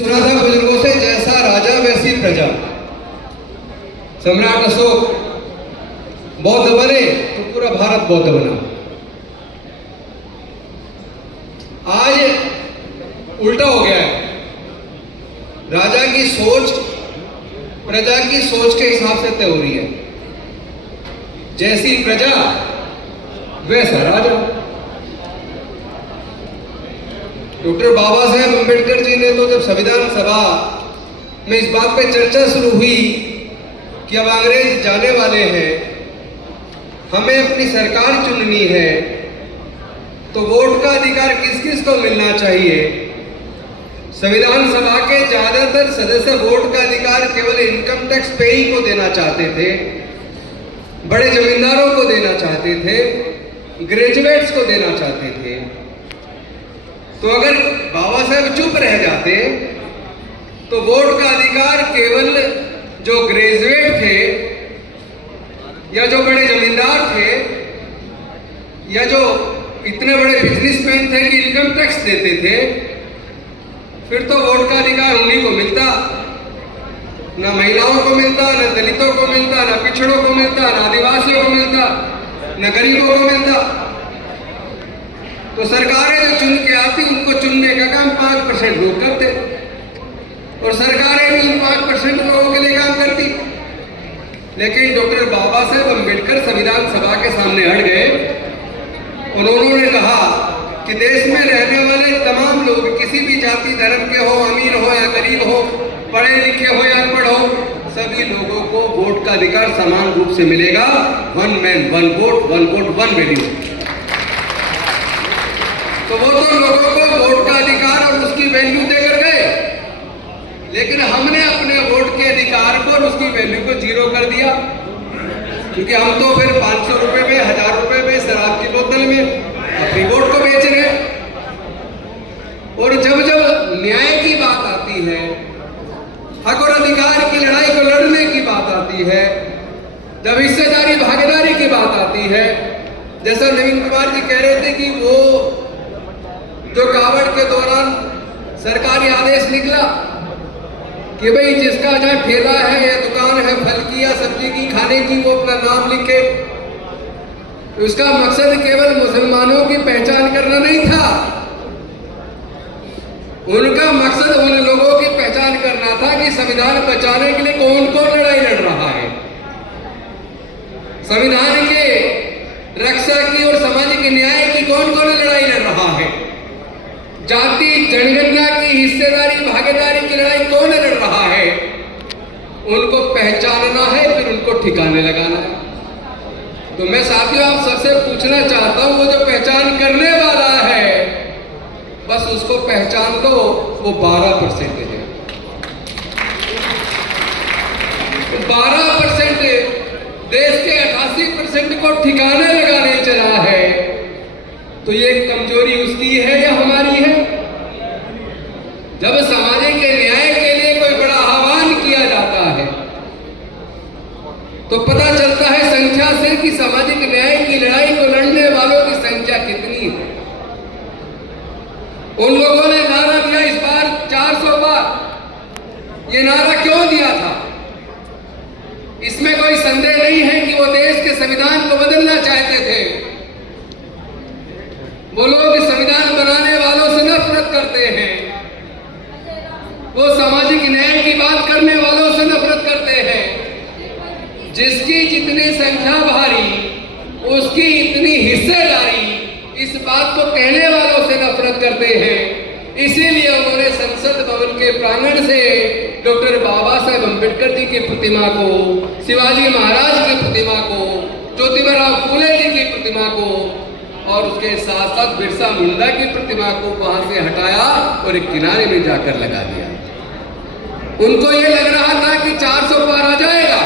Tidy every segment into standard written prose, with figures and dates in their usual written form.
सुना था बुजुर्गों से, जैसा राजा वैसी प्रजा। सम्राट अशोक बौद्ध बने तो पूरा भारत बौद्ध बना। आज उल्टा हो गया है। राजा की सोच प्रजा की सोच के हिसाब से तय हो रही है। जैसी प्रजा वैसा राजा। डॉक्टर बाबा साहेब अम्बेडकर जी ने तो जब संविधान सभा में इस बात पे चर्चा शुरू हुई कि अब अंग्रेज जाने वाले हैं, हमें अपनी सरकार चुननी है, तो वोट का अधिकार किस किस को मिलना चाहिए। संविधान सभा के ज्यादातर सदस्य वोट का अधिकार केवल इनकम टैक्स पेई को देना चाहते थे, बड़े जमींदारों को देना चाहते थे, ग्रेजुएट्स को देना चाहते थे। तो अगर बाबा साहब चुप रह जाते तो वोट का अधिकार केवल जो ग्रेजुएट थे या जो बड़े जमींदार थे या जो इतने बड़े बिजनेसमैन थे कि इनकम टैक्स देते थे, फिर तो वोट का अधिकार उन्हीं को मिलता। ना महिलाओं को मिलता, ना दलितों को मिलता, ना पिछड़ों को मिलता, ना आदिवासियों को मिलता, ना गरीबों को मिलता। तो सरकारें जो चुन के आती उनको चुनने का काम 5% लोग करते और सरकारें भी उन 5% लोगों के लिए काम करती। लेकिन डॉक्टर बाबा साहेब अम्बेडकर संविधान सभा के सामने अड़ गए। उन्होंने कहा कि देश में रहने वाले तमाम लोग, किसी भी जाति धर्म के हो, अमीर हो या गरीब हो, पढ़े लिखे हो या अनपढ़ हो, सभी लोगों को वोट का अधिकार समान रूप से मिलेगा। 1 मैन 1 वोट 1 वोट 1 वैल्यू। तो वो तो लोगों को वोट का अधिकार और उसकी वैल्यू देकर गए, लेकिन हमने अपने वोट के अधिकार को और उसकी वैल्यू को जीरो कर दिया। क्योंकि हम तो फिर 500 रुपए में, 1000 रुपए में शराब की बोतल में अपनी वोट को बेच रहे हैं। और जब जब न्याय की बात आती है, हक और अधिकार की लड़ाई को लड़ने की बात आती है, जब हिस्सेदारी भागीदारी की बात आती है, जैसा नवीन कुमार जी कह रहे थे कि वो जो कावड़ के दौरान सरकारी आदेश निकला कि भाई जिसका जहाँ ठेला है या दुकान है फल की या सब्जी की खाने की, वो अपना नाम लिखे। तो उसका मकसद केवल मुसलमानों की पहचान करना नहीं था, उनका मकसद उन लोगों की पहचान करना था कि संविधान बचाने के लिए कौन कौन लड़ाई लड़ रहा है, संविधान के रक्षा की और सामाजिक न्याय की कौन कौन लड़ाई लड़ रहा है, जाति जनगणना की हिस्सेदारी भागीदारी की लड़ाई कौन लड़ रहा है, उनको पहचानना है, फिर उनको ठिकाने लगाना है। तो मैं साथियों आप सबसे पूछना चाहता हूं, वो जो पहचान करने वाला है बस उसको पहचान लो, वो 12% है। 12% देश के 88% को ठिकाने लगाने चला है। तो ये कमजोरी उसकी है या हमारी है? जब सामाजिक न्याय के लिए कोई बड़ा आह्वान किया जाता है तो पता चलता है संख्या से कि सामाजिक न्याय की लड़ाई को लड़ने वालों की संख्या कितनी है। उन लोगों ने नारा दिया इस बार 400 बार। ये नारा क्यों दिया था? इसमें कोई संदेह नहीं है कि वो देश के संविधान को बदलना चाहते थे। वो लोग संविधान बनाने वालों से नफरत करते हैं, वो सामाजिक न्याय की बात करने वालों से नफरत करते हैं। जिसकी जितनी संख्या भारी उसकी इतनी हिस्सेदारी, इस बात को कहने वालों से नफरत करते हैं। इसीलिए उन्होंने संसद भवन के प्रांगण से डॉक्टर बाबा साहेब अम्बेडकर जी की प्रतिमा को, शिवाजी महाराज की प्रतिमा को, ज्योतिबा फूले जी की प्रतिमा को और उसके साथ साथ बिरसा मुंडा की प्रतिमा को वहां से हटाया और एक किनारे में जाकर लगा दिया। उनको ये लग रहा था कि 400 पार आ जाएगा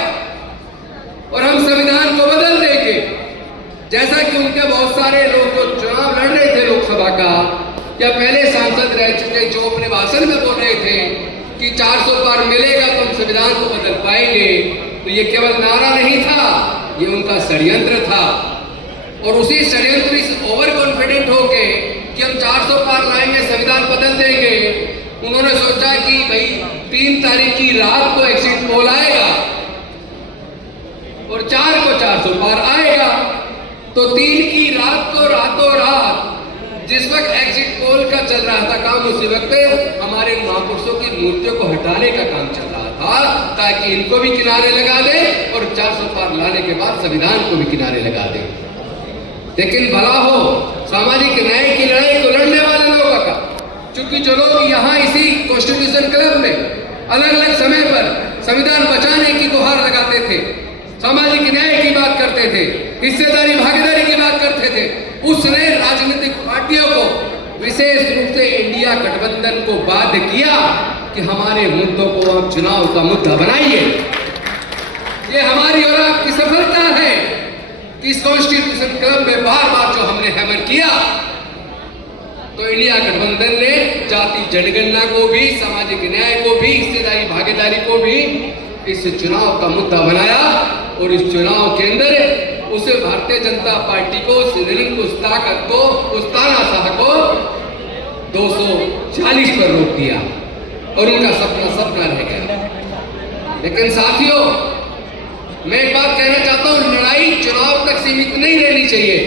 और हम संविधान को बदल देंगे। जैसा कि उनके बहुत सारे लोग जो चुनाव लड़ रहे थे लोकसभा का या पहले सांसद रह चुके, जो अपने भाषण में बोल रहे थे कि 400 पार मिलेगा तो हम संविधान को बदल पाएंगे, तो ये केवल नारा नहीं था, ये उनका षड्यंत्र था। और उसी षड्यंत्र इस ओवर कॉन्फिडेंट होके कि हम 400 पार लाएंगे, संविधान बदल देंगे, उन्होंने सोचा कि भाई 3 तारीख की रात को एग्जिट पोल आएगा और 4 को 400 पार आएगा, तो 3 की रात को रातों रात जिस वक्त एग्जिट पोल का चल रहा था काम, उसी वक्त हमारे महापुरुषों की मूर्तियों को हटाने का काम चल रहा था, ताकि इनको भी किनारे लगा दे और 400 पार लाने के बाद संविधान को भी किनारे लगा दे। लेकिन भला हो सामाजिक न्याय की लड़ाई को लड़ने वाले लोगों का, क्योंकि जो लोग यहाँ इसी कॉन्स्टिट्यूशन क्लब में अलग अलग समय पर संविधान बचाने की गुहार लगाते थे, सामाजिक न्याय की बात करते थे, हिस्सेदारी भागीदारी की बात करते थे, उसने राजनीतिक पार्टियों को विशेष रूप से इंडिया गठबंधन को बाध्य किया कि हमारे मुद्दों को आप चुनाव का मुद्दा बनाइए। ये हमारी और आपकी सफलता है कि इस कॉन्स्टिट्यूशन क्लब में बार बार जो हमने हैमर किया, तो इंडिया गठबंधन ने जाति जनगणना को भी, सामाजिक न्याय को भी, हिस्सेदारी भागीदारी को भी इस चुनाव का मुद्दा बनाया और इस चुनाव के अंदर उस भारतीय जनता पार्टी को, उस ताकत को, उस तानाशाह को 240 पर रोक दिया और उनका सपना सपना रह गया। लेकिन साथियों, मैं एक बात कहना चाहता हूं, लड़ाई चुनाव तक सीमित नहीं रहनी चाहिए।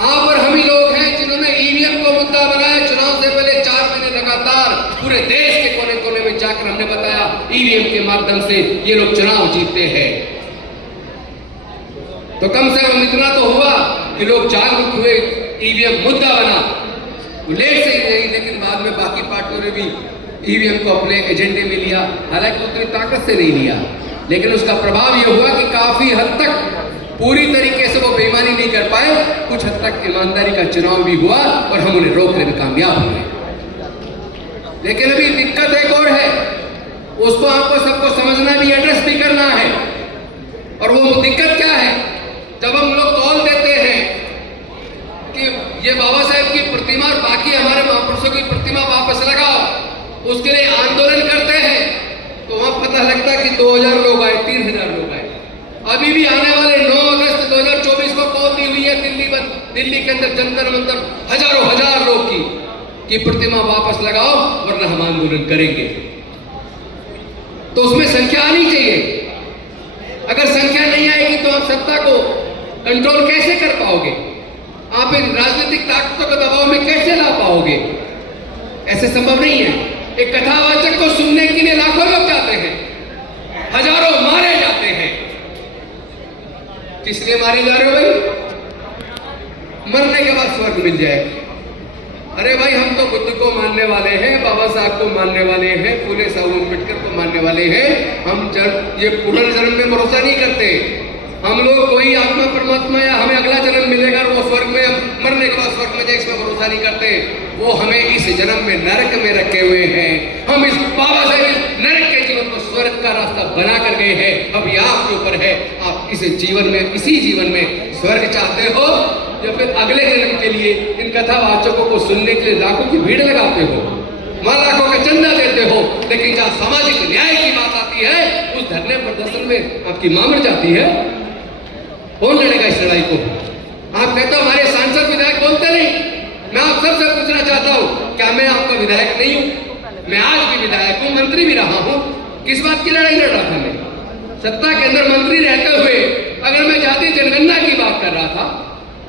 आप और हम ही लोग हैं जिन्होंने ईवीएम को मुद्दा बनाया। चुनाव से पहले 4 महीने लगातार पूरे देश के कोने कोने में जाकर हमने बताया ईवीएम के माध्यम से ये लोग चुनाव जीतते हैं। तो कम से कम इतना तो हुआ कि लोग जागरूक हुए, ईवीएम मुद्दा बना। लेट से ही नहीं, लेकिन बाद में बाकी पार्टियों ने भी ईवीएम को अपने एजेंडे में लिया, हालांकि उतनी ताकत से नहीं लिया, लेकिन उसका प्रभाव यह हुआ कि काफी हद तक पूरी तरीके से वो बेईमानी नहीं कर पाए, कुछ हद तक ईमानदारी का चुनाव भी हुआ और हम उन्हें रोकने में कामयाब हुए। लेकिन अभी दिक्कत एक और है, उसको आपको सबको समझना भी, एड्रेस भी करना है। और वो दिक्कत क्या है? जब हम लोग कॉल देते हैं कि ये बाबा साहेब की प्रतिमा और बाकी हमारे महापुरुषों की प्रतिमा वापस लगाओ, उसके लिए आंदोलन करते हैं, तो वहां पता लगता है कि 2000 लोग आए, 3000 लोग आए। अभी भी आने वाले 9 अगस्त 2024 को कॉल दी हुई है दिल्ली के अंदर जंतर मंतर हजारों हजार लोग की प्रतिमा वापस लगाओ वरना हम आंदोलन करेंगे। तो उसमें संख्या आनी चाहिए। अगर संख्या नहीं आएगी तो आप सत्ता को कंट्रोल कैसे कर पाओगे? आप इन राजनीतिक ताकतों के दबाव में कैसे ला पाओगे? ऐसे संभव नहीं है। एक कथावाचक को सुनने के लिए लाखों लोग जाते हैं, हजारों मारे जाते हैं। किस लिए मारे जा रहे हो भाई? मरने के बाद स्वर्ग मिल जाए। अरे भाई, हम तो बुद्ध को मानने वाले हैं, बाबा साहब को मानने वाले हैं, फूले साहब अम्बेडकर को मानने वाले हैं। हम ये पुनर्जन्म में भरोसा नहीं करते। हम लोग कोई आत्मा परमात्मा या हमें अगला जन्म मिलेगा वो स्वर्ग में, मरने के बाद स्वर्ग में जाए, इसमें भरोसा नहीं करते। वो हमें इस जन्म में नरक में रखे हुए हैं। हम इस बाबा साहब नरक के जीवन को स्वर्ग का रास्ता बना कर गए हैं। अब ये आपके ऊपर है, आप इस जीवन में, इसी जीवन में स्वर्ग चाहते हो या फिर अगले जन्म के लिए इन कथावाचकों को सुनने के लिए लाखों की भीड़ लगाते हो, वहां लाखों का चंदा देते हो, लेकिन जहां सामाजिक न्याय की बात आती है उस धरने प्रदर्शन में आपकी मां मर जाती है। कौन लड़ेगा इस लड़ाई को? आप कहते हो हमारे सांसद विधायक बोलते नहीं। मैं आप सबसे पूछना चाहता हूं, क्या मैं आपका विधायक नहीं हूं? मैं आज भी विधायक हूं, मंत्री भी रहा हूं। किस बात की लड़ाई लड़ रहा था मैं? सत्ता के अंदर मंत्री रहते हुए अगर मैं जाति जनगणना की बात कर रहा था,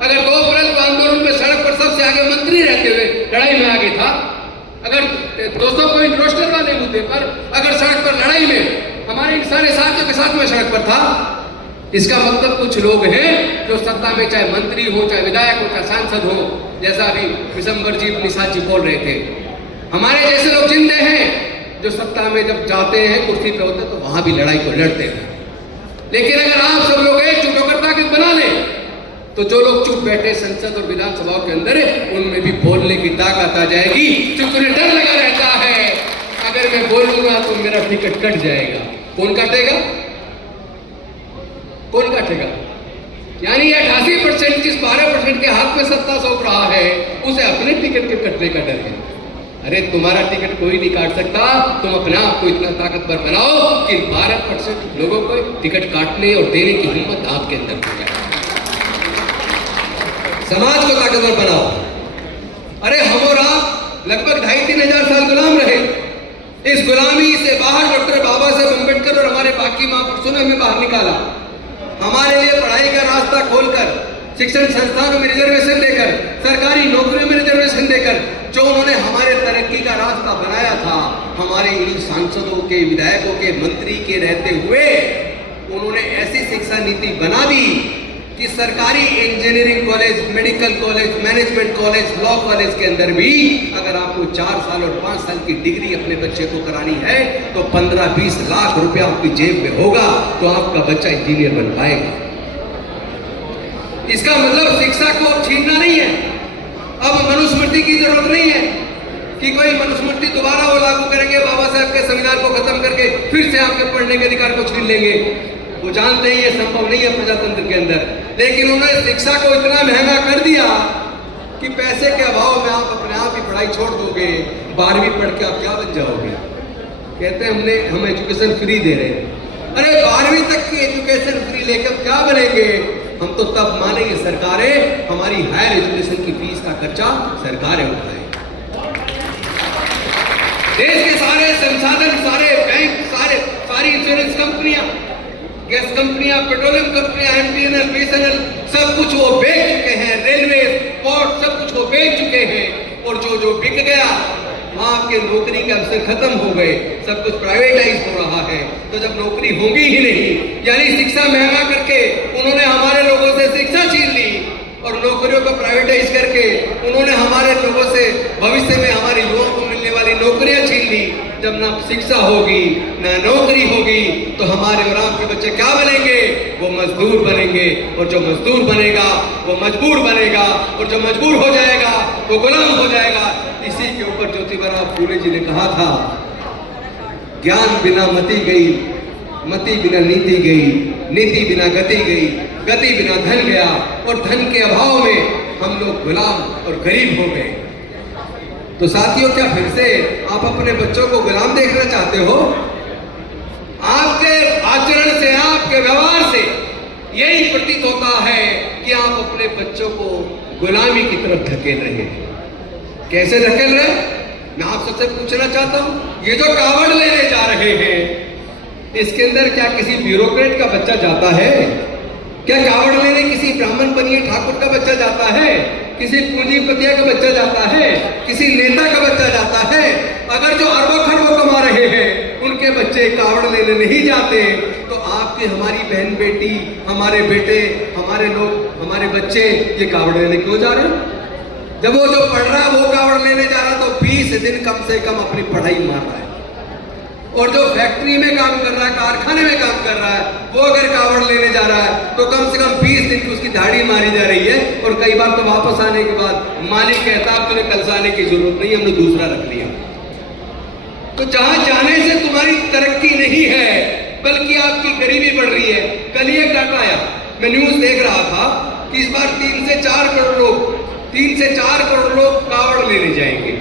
अगर 2 अप्रैल को आंदोलन में सड़क पर सबसे आगे मंत्री रहते हुए लड़ाई में आगे था, अगर 200 पॉइंट रोस्टर वाले मुद्दे पर अगर सड़क पर लड़ाई में हमारे सारे साथियों के साथ में सड़क पर था, इसका मतलब कुछ लोग हैं जो सत्ता में चाहे मंत्री हो, चाहे विधायक हो, चाहे सांसद हो, जैसा अभी विशंबरजीत निषाद जी बोल रहे थे, हमारे जैसे लोग जिंदे हैं जो सत्ता में जब जाते हैं, कुर्सी पे होते, तो वहां भी लड़ाई को लड़ते हैं। लेकिन अगर आप सब लोग एकजुट होकर ताकत बना लें, तो जो लोग चुप बैठे संसद और विधानसभा के अंदर है, उनमें भी बोलने की ताकत आ जाएगी। क्योंकि उन्हें डर लगा रहता है, अगर मैं बोलूंगा तो मेरा टिकट कट जाएगा। कौन काटेगा? कौन काटेगा? यानी 88% जिस 12% के हाथ में सत्ता सौंप रहा है, उसे अपने टिकट के कटने का डर है। अरे तुम्हारा टिकट कोई नहीं काट सकता। तुम अपने आप को इतना ताकतवर बनाओ कि 12% लोगों को टिकट काटने और देने की हिम्मत आपके अंदर हो जाए। समाज को ताकतवर बनाओ। अरे हम और आप लगभग 2500-3000 साल गुलाम रहे। इस गुलामी से बाहर डॉक्टर बाबा साहेब अम्बेडकर और हमारे बाकी महापुरुषों ने हमें बाहर निकाला, हमारे लिए पढ़ाई का रास्ता खोलकर, शिक्षण संस्थानों में रिजर्वेशन देकर, सरकारी नौकरियों में रिजर्वेशन देकर जो उन्होंने हमारे तरक्की का रास्ता बनाया था, हमारे इन्हीं सांसदों के, विधायकों के, मंत्री के रहते हुए उन्होंने ऐसी शिक्षा नीति बना दी कि सरकारी engineering college, medical college, management college, law college के अंदर भी अगर आपको 4 साल और 5 साल की डिग्री अपने बच्चे को करानी है तो 15-20 लाख रुपया आपकी जेब में होगा तो आपका बच्चा इंजीनियर बन पाएगा। इसका मतलब शिक्षा को अब छीनना नहीं है। अब मनुस्मृति की जरूरत नहीं है कि कोई मनुस्मृति दोबारा वो लागू करेंगे, बाबा साहब के संविधान को खत्म करके फिर से आपके पढ़ने के अधिकार को छीन लेंगे। वो जानते ही ये संभव नहीं है प्रजातंत्र के अंदर, लेकिन उन्होंने शिक्षा को इतना महंगा कर दिया कि पैसे के अभाव में आप अपने आप ही पढ़ाई छोड़ दोगे। 12वीं पढ़ के आप क्या बन जाओगे? कहते हैं हम एजुकेशन फ्री दे रहे हैं। अरे 12वीं तक की एजुकेशन फ्री लेकर क्या बनेंगे? हम तो तब मानेंगे सरकारें हमारी हायर एजुकेशन की फीस का खर्चा सरकारें उठाए। देश के सारे संसाधन, सारे बैंक, सारी इंश्योरेंस कंपनियां, गैस कंपनियां, पेट्रोलियम कंपनियां, एमटीएनएल, बीएसएनएल सब कुछ वो बेच चुके हैं, रेलवे, पोर्ट सब कुछ वो बेच चुके हैं। और जो बिक गया वहां आपके नौकरी के अवसर खत्म हो गए, सब कुछ प्राइवेटाइज हो रहा है। तो जब नौकरी होगी ही नहीं, यानी शिक्षा महंगा करके उन्होंने हमारे लोगों से शिक्षा छीन ली और नौकरियों को प्राइवेटाइज करके उन्होंने हमारे लोगों से भविष्य में हमारे युवाओं को मिलने वाली नौकरियां छीन ली। जब ना शिक्षा होगी ना नौकरी होगी तो हमारे राम के बच्चे क्या बनेंगे? वो मजदूर बनेंगे, और जो मजदूर बनेगा वो मजबूर बनेगा, और जो मजबूर हो जाएगा वो गुलाम हो जाएगा। इसी के ऊपर ज्योतिबा फूले जी ने कहा था, ज्ञान बिना मति गई, मति बिना नीति गई, नीति बिना गति गई, गति बिना धन गया, और धन के अभाव में हम लोग गुलाम और गरीब हो गए। तो साथियों, क्या फिर से आप अपने बच्चों को गुलाम देखना चाहते हो? आपके आचरण से, आपके व्यवहार से यही प्रतीत होता है कि आप अपने बच्चों को गुलामी की तरफ धकेल रहे हैं। कैसे धकेल रहे? मैं आप सबसे पूछना चाहता हूं, ये जो कावड़ लेने जा रहे हैं, इसके अंदर क्या किसी ब्यूरोक्रेट का बच्चा जाता है? क्या कावड़ लेने किसी ब्राह्मण बनिए ठाकुर का बच्चा जाता है? किसी पूंजीपतिया का बच्चा जाता है? किसी नेता का बच्चा जाता है? अगर जो अरबों खरबों कमा रहे हैं उनके बच्चे कावड़ लेने नहीं जाते, तो आपकी, हमारी बहन बेटी, हमारे बेटे, हमारे लोग, हमारे बच्चे ये कावड़ लेने क्यों जा रहे हैं? जब वो जो पढ़ रहा है वो कावड़ लेने जा रहा तो 20 दिन कम से कम अपनी पढ़ाई मार रहा है, और जो फैक्ट्री में काम कर रहा है, कारखाने में काम कर रहा है, वो अगर कावड़ लेने जा रहा है तो कम से कम 20 दिन की उसकी दाढ़ी मारी जा रही है। और कई बार तो वापस आने के बाद मालिक कहता है तुम्हें कल से आने की जरूरत नहीं, हमने दूसरा रख लिया। तो जहां जाने से तुम्हारी तरक्की नहीं है बल्कि आपकी गरीबी बढ़ रही है। कल ही एक डाटा आया, मैं न्यूज देख रहा था कि इस बार 3 से 4 करोड़ लोग कावड़ लेने जाएंगे,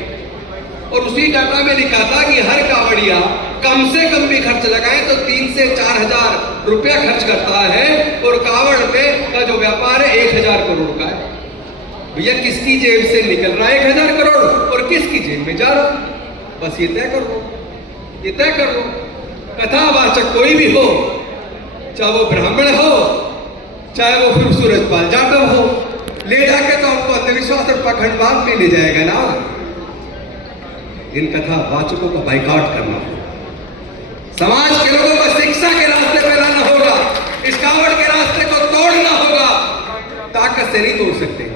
और उसी डाटा में लिखा था कि हर कावड़िया कम से कम भी खर्च लगाए तो 3 से 4 हजार रुपया खर्च करता है, और कावड़ पे का जो व्यापार है 1000 करोड़ का है। भैया किसकी जेब से निकल रहा है 1000 करोड़ और किसकी जेब में जा रहा है? बस ये तय कर लो, ये तय कर लो। कथावाचक कोई भी हो, चाहे वो ब्राह्मण हो, चाहे वो फिर सूरजपाल जाटव हो, ले जाके तो हमको अंधविश्वास और पाखंडवाद में ले जाएगा ना। इन कथावाचकों का बाइकआउट करना होगा, समाज के लोगों को शिक्षा के रास्ते पे लाना होगा, इस कावड़ के रास्ते को तोड़ना होगा। ताकत से नहीं तोड़ सकते,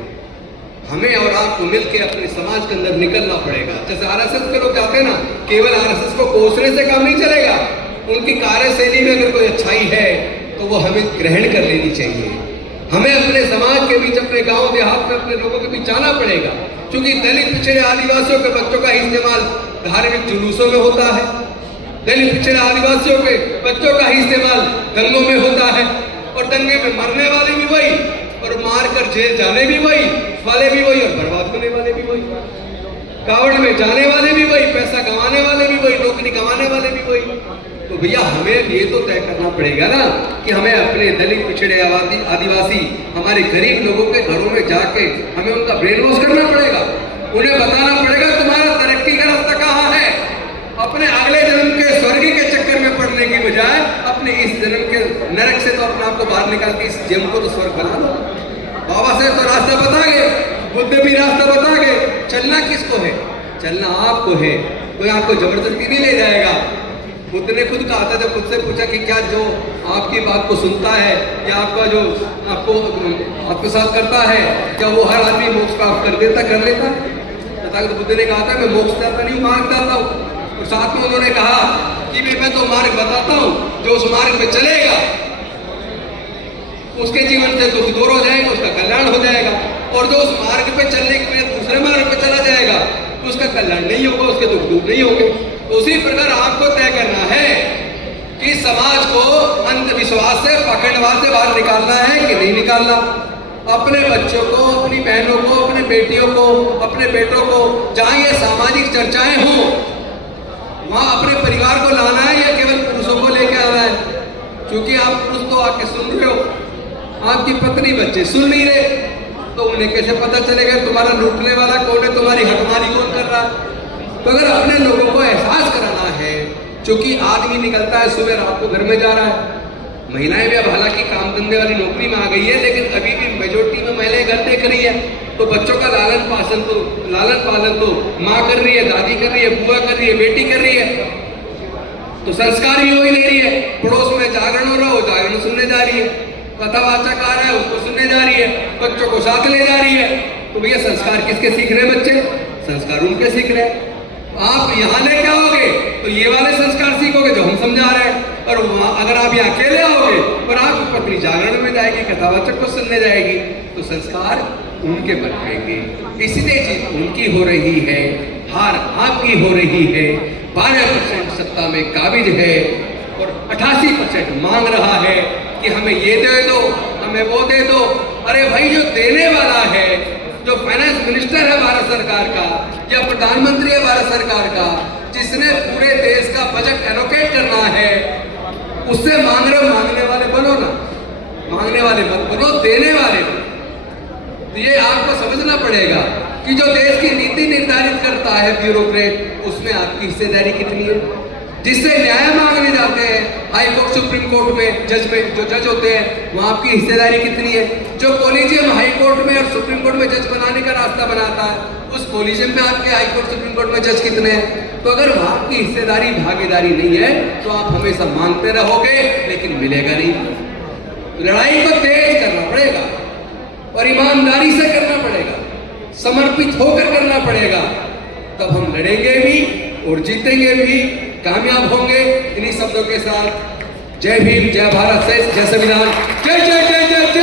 हमें और आपको मिलकर अपने समाज के अंदर निकलना पड़ेगा। जैसे आरएसएस के लोग जाते हैं ना, केवल आरएसएस को कोसने से काम नहीं चलेगा, उनकी कार्यशैली में अगर कोई अच्छाई है तो वो हमें ग्रहण कर लेनी चाहिए। हमें अपने समाज के बीच, अपने गांव देहात में अपने लोगों के बीच जाना पड़ेगा, क्योंकि दलित पिछड़े आदिवासियों के बच्चों का इस्तेमाल धार्मिक जुलूसों में होता है, दलित पिछड़े आदिवासियों के बच्चों का ही इस्तेमाल दंगों में होता है, और दंगे में मरने वाले भी वही, और मारकर जेल जाने भी वही वाले भी वही, और बर्बाद होने वाले भी वही, कावड़ में जाने वाले भी वही, पैसा कमाने वाले भी वही, नौकरी कमाने वाले भी वही। तो भैया हमें ये तो तय करना पड़ेगा ना कि हमें अपने दलित पिछड़े आदिवासी, हमारे गरीब लोगों के घरों में जाके हमें उनका ब्रेन वॉश करना पड़ेगा, उन्हें बताना पड़ेगा तुम्हारा तरक्की का रास्ता कहाँ है। अपने अगले नरक से तो अपने आप को बाहर निकाल के इस जेल को तो स्वर्ग बना दो। बाबा साहेब तो रास्ता बता गए, बुद्ध भी रास्ता बता गए। चलना किसको है? चलना आपको है, कोई आपको जबरदस्ती नहीं ले जाएगा। बुद्ध ने खुद कहा था, जब खुद से पूछा कि क्या जो आपकी बात को सुनता है या आपका जो आपके साथ करता है, क्या वो हर आदमी मोक्ष प्राप्त कर लेता? तथागत बुद्ध ने कहा था, मैं मोक्ष दाता नहीं, मार्ग दाता हूँ। और साथ में उन्होंने कहा कि मैं तो मार्ग बताता हूँ, जो उस मार्ग पे चलेगा उसके जीवन से दुख दूर हो जाएगा, उसका कल्याण हो जाएगा। और जो उस मार्ग पे चलने के बाद दूसरे मार्ग पे चला जाएगा उसका कल्याण नहीं होगा, उसके दुख दूर नहीं होंगे। तो उसी प्रकार आपको तय करना है कि समाज को अंधविश्वास से, पखंडवाद से बाहर निकालना है कि नहीं निकालना। अपने बच्चों को, अपनी बहनों को, अपने बेटियों को, अपने बेटों को, जहां ये सामाजिक चर्चाएं हों वहां अपने परिवार को लाना है या केवल पुरुषों को लेकर आना है? क्योंकि आप पुरुष तो आके सुन रहे हो, आपकी पत्नी बच्चे सुन नहीं रहे, तो उन्हें कैसे पता चलेगा तुम्हारा लूटने वाला कौन है, तुम्हारी हकमारी कौन कर रहा है? तो अगर अपने लोगों को एहसास कराना है, क्योंकि आदमी निकलता है सुबह, रात को घर में जा रहा है। महिलाएं भी अब हालांकि काम धंधे वाली नौकरी में आ गई है, लेकिन अभी भी मेजोरिटी में महिलाएं घर देख रही है। तो बच्चों का लालन पालन तो माँ कर रही है, दादी कर रही है, बुआ कर रही है, बेटी कर रही है। तो संस्कार भी वही ले रही है। पड़ोस में जागरण हो रहा हो, जागरण सुनने जा रही है। कथावाचक आ रहा है, उसको सुनने जा रही है। बच्चों को साथ ले जा रही है। तो भैया संस्कार किसके सीख रहे हैं बच्चे? संस्कार उनके सीख रहे हैं। आप यहाँ लेके आओगे तो ये वाले संस्कार सीखोगे जो हम समझा रहे हैं। और अगर आप यहाँ अकेले आओगे और आपकी पत्नी जागरण में जाएगी, कथावाचक को सुनने जाएगी, तो संस्कार उनके बनेंगे। इसलिए चीज उनकी हो रही है, हार आपकी हो रही है। 12% सत्ता में काबिज है और 88% मांग रहा है कि हमें ये दे दो, हमें वो दे दो। अरे भाई, जो देने वाला है, जो फाइनेंस मिनिस्टर है भारत सरकार का या प्रधानमंत्री है भारत सरकार का, जिसने पूरे देश का बजट एलोकेट करना है, उससे मांग रहे हो, मांगने वाले बनो ना, मांगने वाले मत बनो, देने वाले बनो। तो ये आपको समझना पड़ेगा कि जो देश की नीति निर्धारित करता है ब्यूरोक्रेट, उसमें आपकी हिस्सेदारी कितनी है। जिससे न्याय मांगने जाते हैं हाई कोर्ट, सुप्रीम कोर्ट में जज होते हैं, वहां आपकी हिस्सेदारी कितनी है। जो कॉलेजियम हाई कोर्ट में और सुप्रीम कोर्ट में जज बनाने का रास्ता बनाता है, उस कॉलेजियम में आपके हाई कोर्ट, सुप्रीम कोर्ट में जज कितने हैं? तो अगर वहां आपकी हिस्सेदारी, भागीदारी नहीं है, तो आप हमेशा मांगते रहोगे लेकिन मिलेगा नहीं। लड़ाई को तेज करना पड़ेगा और ईमानदारी से करना पड़ेगा, समर्पित होकर करना पड़ेगा। तब हम लड़ेंगे भी और जीतेंगे भी, कामयाब होंगे। इन्हीं शब्दों के साथ जय भीम, जय भारत, जय संविधान, जय जय जय जय।